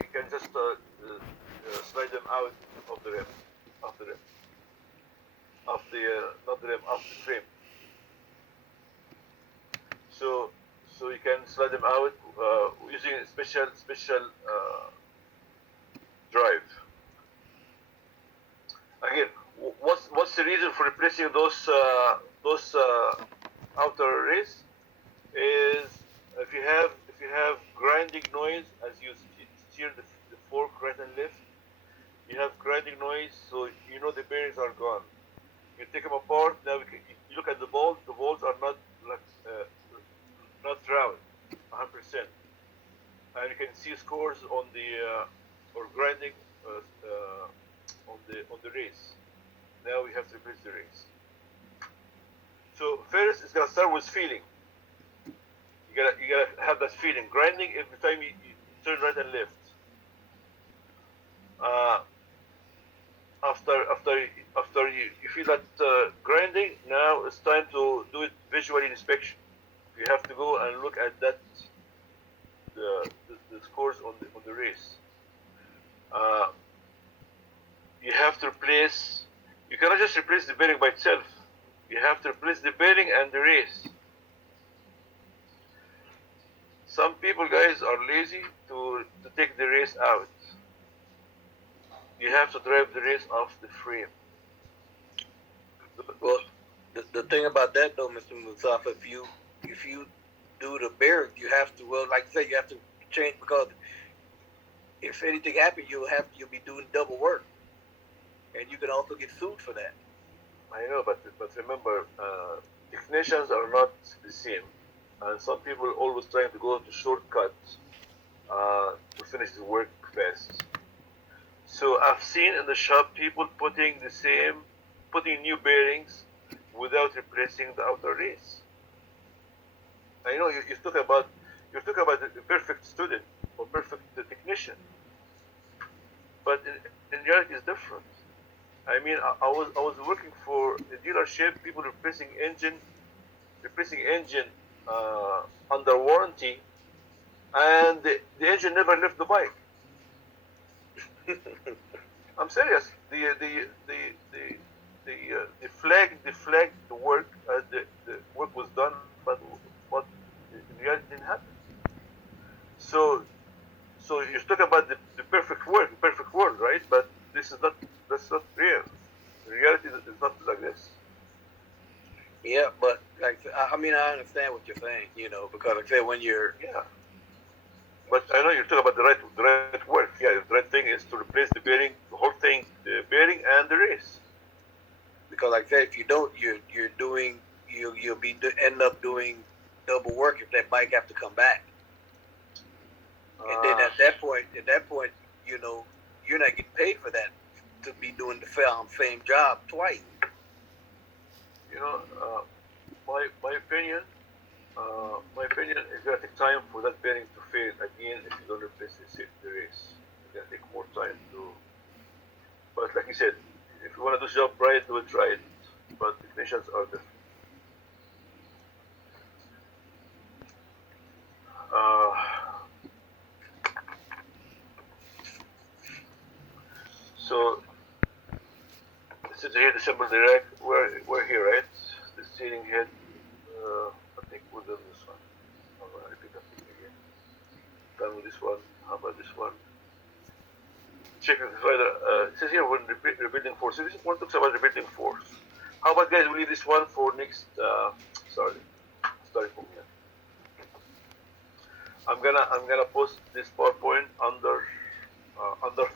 you can just slide them out of the rim, of the rim, of the not the rim, of the frame. So so you can slide them out using a special drive. Again, what's the reason for replacing those outer rays? Is if you have grinding noise as you steer the fork right and left, you have grinding noise, so you know the bearings are gone. You take them apart. Now you look at the balls. The balls are not like not round, 100%, and you can see scores on the or grinding on the race. Now we have to replace the race. So first, it's gonna start with feeling. You gotta have that feeling. Grinding every time you turn right and left. Uh, after you feel that grinding, now it's time to do it visually inspection. You have to go and look at that the scores on the race. Uh, you have to replace. You cannot just replace the bearing by itself. You have to replace the bearing and the race. Some people, guys, are lazy to take the race out. You have to drive the race off the frame. Well, the thing about that though, Mr. Mustafa, if you do the bearing, you have to, well, like I said, you have to change, because if anything happens, you'll be doing double work, and you can also get sued for that. I know, but remember, technicians are not the same, and some people are always trying to go to shortcuts to finish the work fast. So I've seen in the shop people putting new bearings without replacing the outer race. I know you're talking about the perfect student or perfect technician, but in reality it's different. I mean, I was working for a dealership, people replacing engine under warranty, and the engine never left the bike. I'm serious. The flag the work the work was done, but in reality didn't happen. So you talk about the perfect work, the perfect world, right? But that's not real. In reality, it's not like this. Yeah, but like I mean, I understand what you're saying, because like I said, when you're Yeah. But I know you're talking about the right work. Yeah, the right thing is to replace the bearing, the whole thing, the bearing and the race. because like I said, if you don't, you're doing you'll end up doing double work if that bike have to come back, and then Uh, at that point, you're not getting paid for that, to be doing the same job twice. you know, uh, my opinion is gonna take time for that bearing to fail again if you don't replace the race. It's gonna take more time to. But like you said, if you wanna do the job right, do it right. But technicians are different. Uh, so since here, the symbol direct, we're here, right? The steering head. I think we're done this one. I'm gonna repeat that thing again. Done with this one. How about this one? Check the provider. It says here when rebuilding force. So this one talks about rebuilding force. How about, guys? We leave this one for next. Sorry, starting from here. I'm gonna post this PowerPoint under